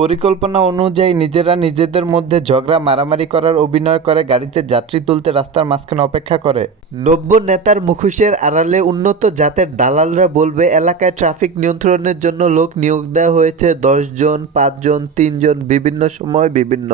পরিকল্পনা অনুযায়ী নিজেরা নিজেদের মধ্যে ঝগড়া মারামারি করার অভিনয় করে গাড়িতে যাত্রী তুলতে রাস্তার মাঝখানে অপেক্ষা করে। নব্য নেতার মুখোশের আড়ালে উন্নত জাতের দালালরা বলবে এলাকায় ট্রাফিক নিয়ন্ত্রণের জন্য লোক নিয়োগ দেওয়া হয়েছে 10 জন, 5 জন, 3 জন, বিভিন্ন সময় বিভিন্ন।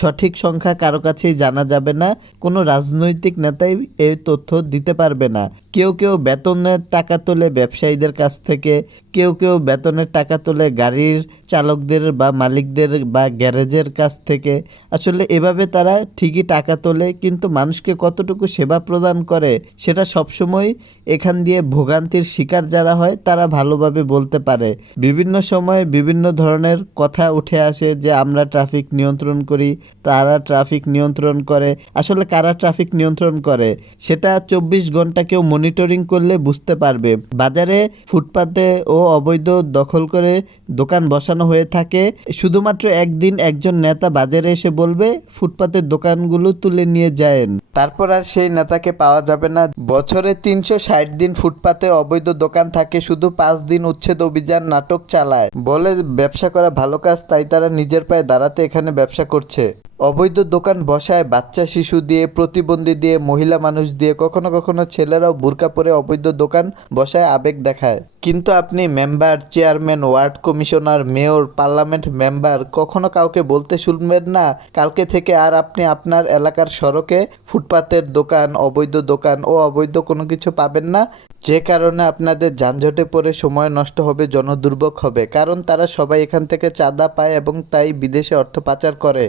সঠিক সংখ্যা কারো কাছেই জানা যাবে না, কোনো রাজনৈতিক নেতাই এই তথ্য দিতে পারবে না। কেউ কেউ বেতনের টাকা তোলে ব্যবসায়ীদের কাছ থেকে, কেউ কেউ বেতনের টাকা তোলে গাড়ির চালকদের বা মালিকদের বা গ্যারেজের কাছ থেকে। আসলে এভাবে তারা ঠিকই টাকা তোলে, কিন্তু মানুষকে কতটুকু সেবা প্রদান করে সেটা সবসময় এখান দিয়ে ভোগান্তির শিকার যারা হয় তারা ভালোভাবে বলতে পারে। বিভিন্ন সময় বিভিন্ন ধরনের কথা উঠে আসে যে আমরা ট্রাফিক নিয়ন্ত্রণ করি, তারা ট্রাফিক নিয়ন্ত্রণ করে। আসলে কারা ট্রাফিক নিয়ন্ত্রণ করে সেটা 24 ঘন্টা কেউ মনিটরিং করলে বুঝতে পারবে। বাজারে ফুটপাতে ও অবৈধ দখল করে দোকান বসানো হয়ে থাকে। শুধুমাত্র একদিন একজন নেতা বাজারে এসে বলবে ফুটপাতের দোকানগুলো তুলে নিয়ে যায়েন, তারপর আর সেই নেতাকে পাওয়া যাবে না। বছরে 360 দিন ফুটপাতে অবৈধ দোকান থাকে, শুধু 5 দিন উচ্ছেদ অভিযান নাটক চালায়। বলে ব্যবসা করা ভালো কাজ, তাই তারা নিজের পায়ে দাঁড়াতে এখানে ব্যবসা করছে। অবৈধ দোকান বসায় বাচ্চা শিশু দিয়ে, প্রতিবন্ধী দিয়ে, মহিলা মানুষ দিয়ে, কখনো কখনো ছেলেরাও বুরকা পরে অবৈধ দোকান বসায় আবেগ দেখায়। কিন্তু আপনি member, chairman, ward commissioner, mayor, parliament member কখনো কাউকে বলতে শুনবেন না কালকে থেকে আর আপনি আপনার এলাকার সড়কে ফুটপাতের দোকান, অবৈধ দোকান ও অবৈধ কোনো কিছু পাবেন না, যে কারণে আপনাদের যানজটে পড়ে সময় নষ্ট হবে, জনদুর্ভোগ হবে। কারণ তারা সবাই এখান থেকে চাঁদা পায় এবং তাই বিদেশে অর্থ পাচার করে।